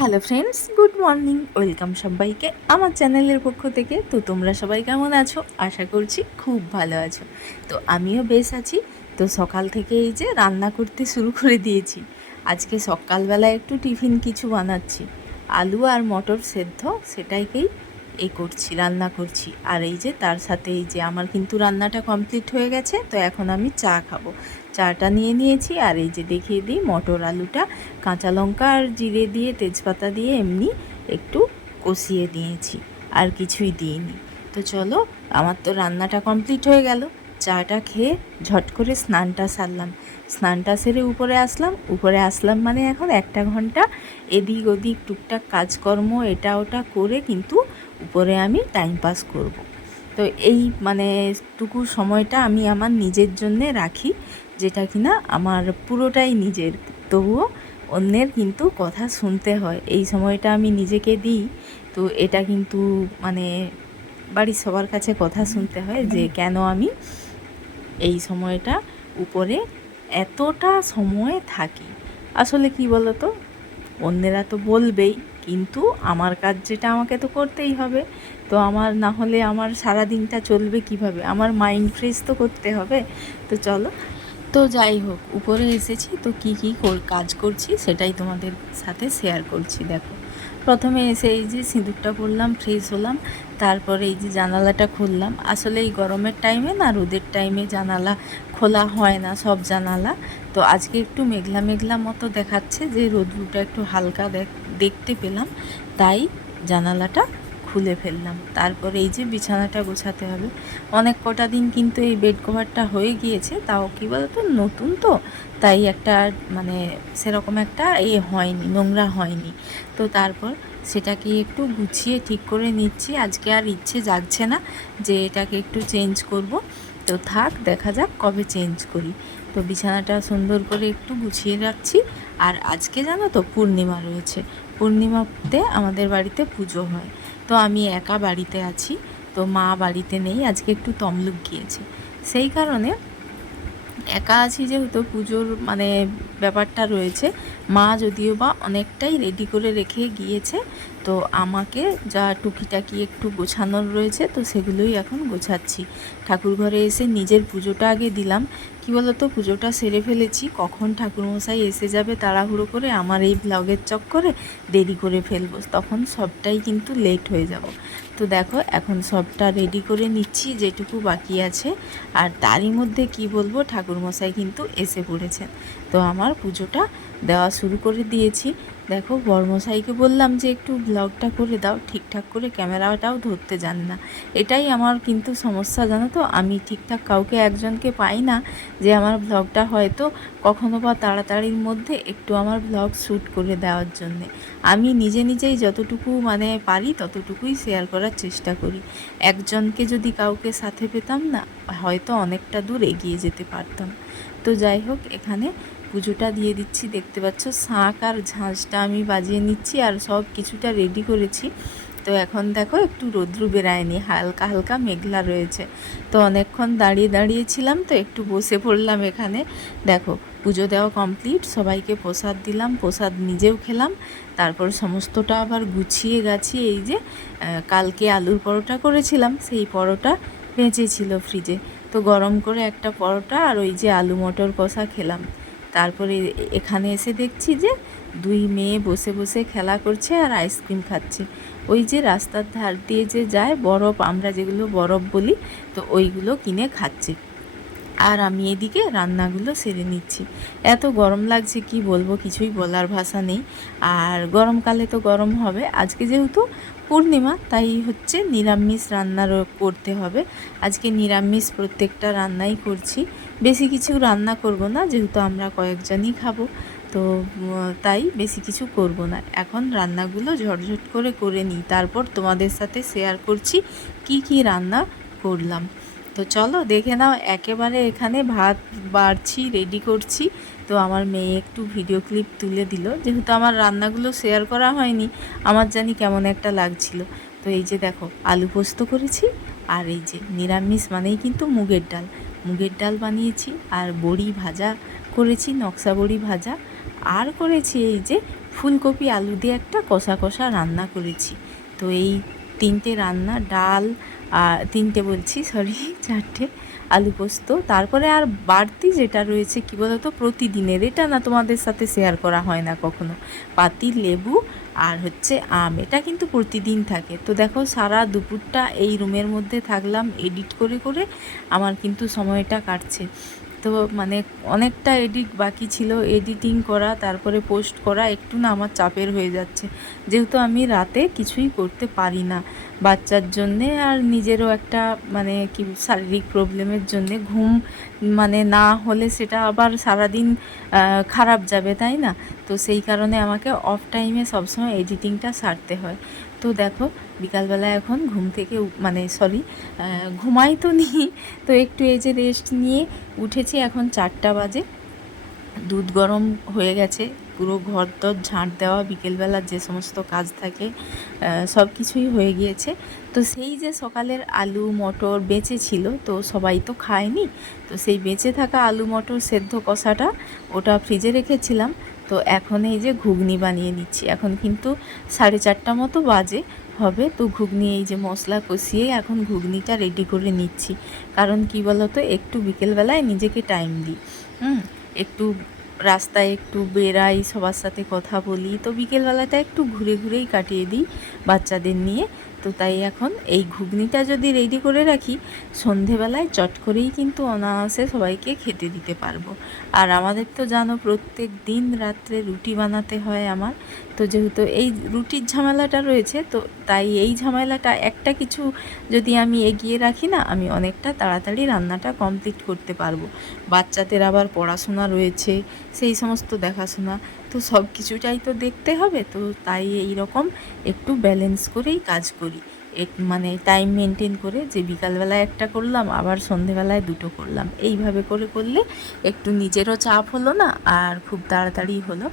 Hello friends, good morning. Welcome সবাইকে আমার চ্যানেলের পক্ষ থেকে। তো তোমরা সবাই কেমন আছো? আশা করছি খুব ভালো আছো। তো আমিও বেশ আছি। তো সকাল থেকে এই যে রান্না করতে শুরু করে দিয়েছি। আজকে সকালবেলা একটু টিফিন কিছু বানাচ্ছি, আলু আর মটর সেদ্ধ, সেটাইকেই করছি, রান্না করছি। আর এই যে তার সাথে এই যে আমার কিন্তু রান্নাটা কমপ্লিট হয়ে গেছে। তো এখন আমি চা খাবো। চাটা নিয়ে নিয়েছি। আর এই যে দেখিয়ে দিই, মটর আলুটা কাঁচা লঙ্কা আর জিরে দিয়ে, তেজপাতা দিয়ে এমনি একটু কষিয়ে দিয়েছি, আর কিছুই দিইনি। তো চলো, আমার তো রান্নাটা কমপ্লিট হয়ে গেল। চাটা খেয়ে ঝট করে স্নানটা সারলাম। স্নানটা সেরে উপরে আসলাম মানে এখন 1 ঘন্টা এদিক ওদিক টুকটাক কাজকর্ম এটা ওটা করে কিন্তু উপরে আমি টাইম পাস করব। তো এই মানে টুকু সময়টা আমি আমার নিজের জন্যে রাখি, যেটা কিনা আমার পুরোটাই নিজের। তবুও অন্যের কিন্তু কথা শুনতে হয়, এই সময়টা আমি নিজেকে দিই। তো এটা কিন্তু মানে বাড়ির সবার কাছে কথা শুনতে হয় যে কেন আমি এই সময়টা উপরে এতটা সময় থাকি। আসলে কি বলো তো, অন্যেরা তো বলবেই, কিন্তু আমার কাজ যেটা আমাকে তো করতেই হবে। তো আমার না হলে আমার সারা দিনটা চলবে কিভাবে? আমার মাইন্ড ফ্রেশ তো করতে হবে। তো চলো, তো যাই হোক, উপরে এসেছি তো কী কাজ করছি সেটাই তোমাদের সাথে শেয়ার করছি। দেখো, প্রথমে এসে এই যে সিঁদুরটা পরলাম, ফ্রেশ হলাম। তারপরে এই যে জানালাটা খুললাম। আসলে এই গরমের টাইমে না, রোদের টাইমে জানালা খোলা হয় না সব জানালা। তো আজকে একটু মেঘলা মেঘলা মতো দেখাচ্ছে, যে রোদ্রুটা একটু হালকা দেখতে পেলাম, তাই জানালাটা খুলে ফেললাম। তারপরে এই যে বিছানাটা গোছাতে হবে। অনেক কটা দিন কিন্তু এই বেড কভারটা হয়ে গিয়েছে, তাও কী বলতো, নতুন তো, তাই একটা মানে সেরকম একটা হয়নি, নোংরা হয়নি। তো তারপর সেটাকে একটু গুছিয়ে ঠিক করে নিচ্ছি। আজকে আর ইচ্ছে জাগছে না যে এটাকে একটু চেঞ্জ করব। তো থাক, দেখা যাক কবে চেঞ্জ করি। তো বিছানাটা সুন্দর করে একটু গুছিয়ে রাখছি। আর আজকে জানো তো পূর্ণিমা রয়েছে। পূর্ণিমাতে আমাদের বাড়িতে পুজো হয়। তো আমি একা বাড়িতে আছি, তো মা বাড়িতে নেই, আজকে একটু তমলুক গিয়েছে। সেই কারণে একা আছি, যেহেতু পুজোর মানে ব্যাপারটা রয়েছে। মা যদিও বা অনেকটাই রেডি করে রেখে গিয়েছে, তো আমাকে যা টুকিটাকি একটু গোছানোর রয়েছে, তো সেগুলোই এখন গোছাচ্ছি। ঠাকুর ঘরে এসে নিজের পুজোটা আগে দিলাম। কি বলতো, পুজোটা সেরে ফেলেছি, কখন ঠাকুরমশাই এসে যাবে তাড়াহুড়ো করে, আমার এই ব্লগের চক্করে দেরি করে ফেলবো, তখন সবটাই কিন্তু লেট হয়ে যাব। তো দেখো, এখন সবটা রেডি করে নিচ্ছি যেটুকু বাকি আছে। আর তারই মধ্যে কি বলবো, ঠাকুরমশাই কিন্তু এসে পড়েছেন। তো আমার পুজোটা দেওয়া শুরু করে দিয়েছি। দেখো, বড়মশাইকে বললাম যে একটু ব্লগটা করে দাও, ঠিকঠাক করে ক্যামেরাটাও ধরতে জানে না। এটাই আমার কিন্তু সমস্যা, জানো তো। আমি ঠিকঠাক কাউকে একজনকে পাই না যে আমার ব্লগটা হয়তো কখনো বা তাড়াতাড়ির মধ্যে একটু আমার ব্লগ শ্যুট করে দেওয়ার জন্যে। আমি নিজেই যতটুকু মানে পারি ততটুকুই শেয়ার করার চেষ্টা করি। একজনকে যদি কাউকে সাথে পেতাম না, হয়তো অনেকটা দূর এগিয়ে যেতে পারতাম। তো যাই হোক, এখানে পুজোটা দিয়ে দিচ্ছি। দেখতে পাচ্ছ, শাঁখ আর ঝাঁঝটা আমি বাজিয়ে নিচ্ছি, আর সব কিছুটা রেডি করেছি। তো এখন দেখো, একটু রৌদ্র বেরায়নি, হালকা হালকা মেঘলা রয়েছে। তো অনেকক্ষণ দাঁড়িয়েছিলাম, তো একটু বসে পড়লাম এখানে। দেখো, পুজো দেওয়া কমপ্লিট, সবাইকে প্রসাদ দিলাম, প্রসাদ নিজেও খেলাম। তারপর সমস্তটা আবার গুছিয়ে গাছিয়ে এই যে কালকে আলুর পরোটা করেছিলাম, সেই পরোটা বেঁচেছিল ফ্রিজে। তো গরম করে একটা পরোটা আর ওই যে আলু মটর কষা খেলাম। তারপরে এখানে এসে দেখছি যে দুই মেয়ে বসে বসে খেলা করছে আর আইসক্রিম খাচ্ছে। ওই যে রাস্তার ধার দিয়ে যে যায় বরফ, আমরা যেগুলো বরফ বলি, তো ওইগুলো কিনে খাচ্ছে। আর আমি এদিকে রান্নাগুলো সেরে নিচ্ছি। এত গরম লাগছে, কি বলবো, কিছুই বলার ভাষা নেই। আর গরমকালে তো গরম হবে। আজকে যেহেতু পূর্ণিমা, তাই হচ্ছে নিরামিষ রান্নারও করতে হবে। আজকে নিরামিষ প্রত্যেকটা রান্নাই করছি। বেশি কিছু রান্না করব না, যেহেতু আমরা কয়েকজনই খাবো। তো তাই বেশি কিছু করব না। এখন রান্নাগুলো ঝটঝট করে নিই, তারপর তোমাদের সাথে শেয়ার করছি কি রান্না করলাম। তো চলো দেখে নাও। একেবারে এখানে ভাত বাড়ছি, রেডি করছি। তো আমার মেয়ে একটু ভিডিও ক্লিপ তুলে দিল, যেহেতু আমার রান্নাগুলো শেয়ার করা হয়নি, আমার জানি কেমন একটা লাগছিল। তো এই যে দেখো, আলু পোস্ত করেছি, আর এই যে নিরামিষ মানেই কিন্তু মুগের ডাল বানিয়েছি, আর বড়ি ভাজা করেছি, নকশা বড়ি ভাজা, আর করেছি এই যে ফুলকপি আলু দিয়ে একটা কষা কষা রান্না করেছি। তো এই 3টে রান্না, ডাল আর 3টে বলছি সরি 4টে, আলু পোস্ত, তারপরে আর বাড়তি যেটা রয়েছে কি বলতো প্রতিদিনের, এটা না তোমাদের সাথে শেয়ার করা হয় না কখনো, পাতি লেবু আর হচ্ছে আম, এটা কিন্তু প্রতিদিন থাকে। তো দেখো সারা দুপুরটা এই রুমের মধ্যে থাকলাম এডিট করে করে, আমার কিন্তু সময়টা কাটছে। তো মানে অনেকটা এডিট বাকি ছিল, এডিটিং করা তারপরে পোস্ট করা একটু না আমার চাপের হয়ে যাচ্ছে, যেহেতু আমি রাতে কিছুই করতে পারি না বাচ্চার জন্যে, আর নিজেরও একটা মানে কি শারীরিক প্রবলেমের জন্যে ঘুম মানে না হলে সেটা আবার সারাদিন খারাপ যাবে, তাই না? তো সেই কারণে আমাকে অফ টাইমে সবসময় এডিটিংটা সারতে হয়। তো দেখো বিকালবেলা এখন ঘুম থেকে মানে সরি ঘুমাই তো নি, তো একটু এই যে রেস্ট নিয়ে উঠেছি, এখন 4টা বাজে, দুধ গরম হয়ে গেছে, পুরো ঘর দর ঝাঁট দেওয়া, বিকেলবেলার যে সমস্ত কাজ থাকে সব কিছুই হয়ে গিয়েছে। তো সেই যে সকালের আলু মটর বেঁচে ছিল, তো সবাই তো খায়নি, তো সেই বেঁচে থাকা আলু মটর সেদ্ধ কষাটা ওটা ফ্রিজে রেখেছিলাম। তো এখন এই যে ঘুগনি বানিয়ে নিচ্ছি, এখন কিন্তু 4:30 মতো বাজে হবে। তো ঘুগনি এই যে মশলা কষিয়ে এখন ঘুগনিটা রেডি করে নিচ্ছি, কারণ কি বলো তো একটু বিকেলবেলায় নিজেকে টাইম দিই, একটু রাস্তায় একটু বেরাই, সবার সাথে কথা বলি, তো বিকেলবেলাটা একটু ঘুরে ঘুরেই কাটিয়ে দিই বাচ্চাদের নিয়ে। তো তাই এখন এই ঘুগনিটা যদি রেডি করে রাখি, সন্ধেবেলায় চট করেই কিন্তু অনায়াসে সবাইকে খেতে দিতে পারবো। আর আমাদের তো জানো প্রত্যেক দিন রাত্রে রুটি বানাতে হয় আমার, তো যেহেতু এই রুটির ঝামেলাটা রয়েছে, তো তাই এই ঝামেলাটা একটা কিছু যদি আমি এগিয়ে রাখি না, আমি অনেকটা তাড়াতাড়ি রান্নাটা কমপ্লিট করতে পারবো। বাচ্চাদের আবার পড়াশোনা রয়েছে, সেই সমস্ত দেখাশোনা, তো সব কিছুটাই তো দেখতে হবে। তো তাই এই রকম একটু ব্যালেন্স করেই কাজ করি, মানে টাইম মেনটেন করে, যে বিকালবেলায় একটা করলাম আবার সন্ধেবেলায় দুটো করলাম, এইভাবে করে করলে একটু নিজেরও চাপ হলো না আর খুব তাড়াতাড়ি হলো।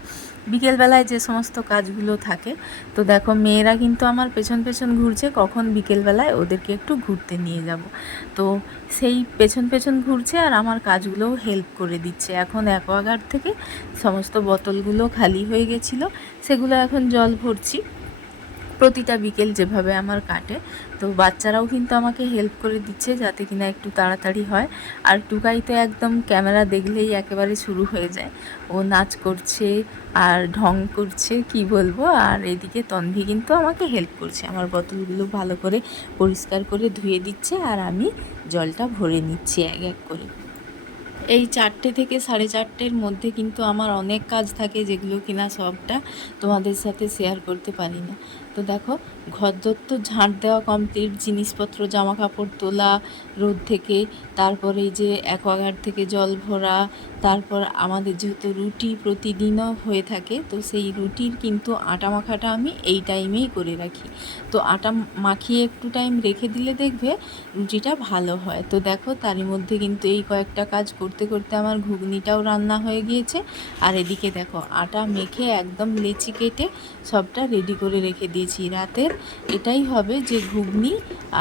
বিকেলবেলায় যে সমস্ত কাজগুলো থাকে, তো দেখো মেয়েরা কিন্তু আমার পেছন পেছন ঘুরছে, কখন বিকেলবেলায় ওদেরকে একটু ঘুরতে নিয়ে যাব, তো সেই পেছন পেছন ঘুরছে আর আমার কাজগুলোও হেল্প করে দিচ্ছে। এখন অ্যাকোয়াগার্ড থেকে সমস্ত বোতলগুলো খালি হয়ে গেছিলো, সেগুলো এখন জল ভরছি প্রতিটা বিকেল যেভাবে আমার কাটে। তো বাচ্চারাও কিন্তু আমাকে হেল্প করে দিচ্ছে যাতে কিনা একটু তাড়াতাড়ি হয়। আর টুকাই তো একদম ক্যামেরা দেখলেই একেবারে শুরু হয়ে যায়, ও নাচ করছে আর ঢং করছে কি বলবো। আর এদিকে তন্ভি কিন্তু আমাকে হেল্প করছে, আমার বোতলগুলো ভালো করে পরিষ্কার করে ধুয়ে দিচ্ছে আর আমি জলটা ভরে নিচ্ছি এক এক করে। এই 4টে থেকে 4:30-এর মধ্যে কিন্তু আমার অনেক কাজ থাকে, যেগুলো কিনা সবটা তোমাদের সাথে শেয়ার করতে পারি না। তো দেখো ঘরদোর তো ঝাঁট দেওয়া কমপ্লিট, জিনিসপত্র জামা কাপড় তোলা রোদ থেকে, তারপরে এই যে অ্যাকোয়াগার্ড থেকে জল ভরা, তারপর আমাদের যেহেতু রুটি প্রতিদিনও হয়ে থাকে, তো সেই রুটির কিন্তু আটা মাখাটা আমি এই টাইমেই করে রাখি। তো আটা মাখিয়ে একটু টাইম রেখে দিলে দেখবে রুটিটা ভালো হয়। তো দেখো তারই মধ্যে কিন্তু এই কয়েকটা কাজ করতে করতে আমার ঘুগনিটাও রান্না হয়ে গিয়েছে। আর এদিকে দেখো আটা মেখে একদম লেচি কেটে সবটা রেডি করে রেখে দিয়েছি। রাতের এটাই হবে যে ঘুগনি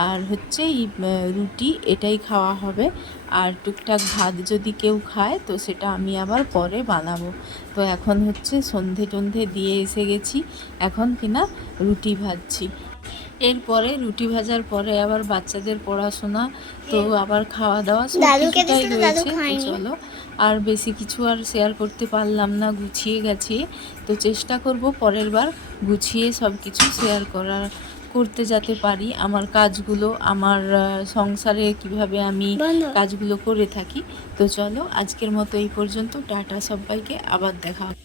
আর হচ্ছে এই রুটি, এটাই খাওয়া হবে। আর টুকটাক ভাত যদি কেউ খায় তো সেটা আমি আবার পরে বানাবো। তো এখন হচ্ছে সন্ধে টন্ধে দিয়ে এসে গেছি, এখন কিনা রুটি ভাজছি। এরপরে রুটি ভাজার পরে আবার বাচ্চাদের পড়াশোনা, তো আবার খাওয়া দাওয়া সব কিছুটাই রয়েছে। তো চলো আর বেশি কিছু আর শেয়ার করতে পারলাম না গুছিয়ে গেছি, তো চেষ্টা করব পরের বার গুছিয়ে সব কিছু শেয়ার করতে যাতে পারি, আমার কাজগুলো, আমার সংসারে কিভাবে আমি কাজগুলো করে থাকি। তো চলো আজকের মতো এই পর্যন্ত, টাটা সবাইকে, আবার দেখা হবে।